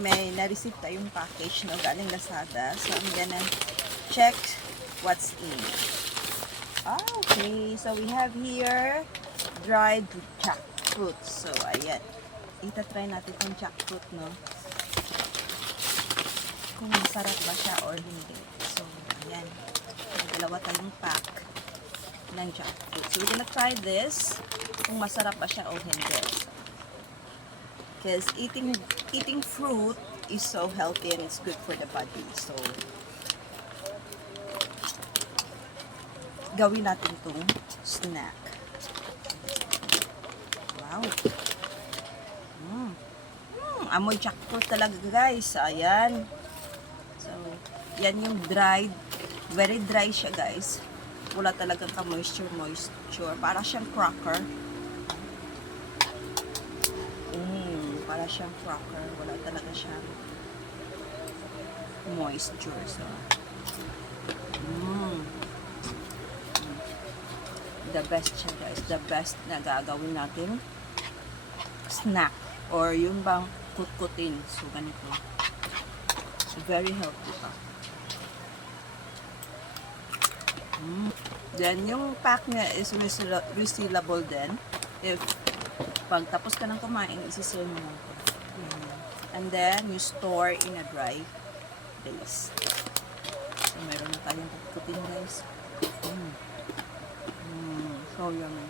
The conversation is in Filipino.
may na-receive tayong package, no, galing Lazada. So, I'm gonna check what's in. Okay, so we have here dried jackfruit. So, ayan. Itatry natin itong jackfruit, no? Kung masarap ba siya or hindi. So, ayan. May dalawa tayong pack ng jackfruit. So, we're gonna try this. Kung masarap ba siya o hindi. Because eating fruit is so healthy and it's good for the body. So, gawin natin itong snack. Wow. Amoy jackfruit talaga, guys. Ayan. So, yan yung dried. Very dry siya, guys. Wala talagang ka-moisture. Para siyang cracker. Para siyang cracker. Wala talaga siyang moisture. So, the best siya, guys. The best na gagawin natin snack. Or yung bang kutkutin. So, ganito. Very healthy pa. Then, yung pack niya is resealable din. If pag tapos ka ng kumain, isisil mo ito. And then, you store in a dry place. So, meron na tayong kutkutin, guys. So yummy.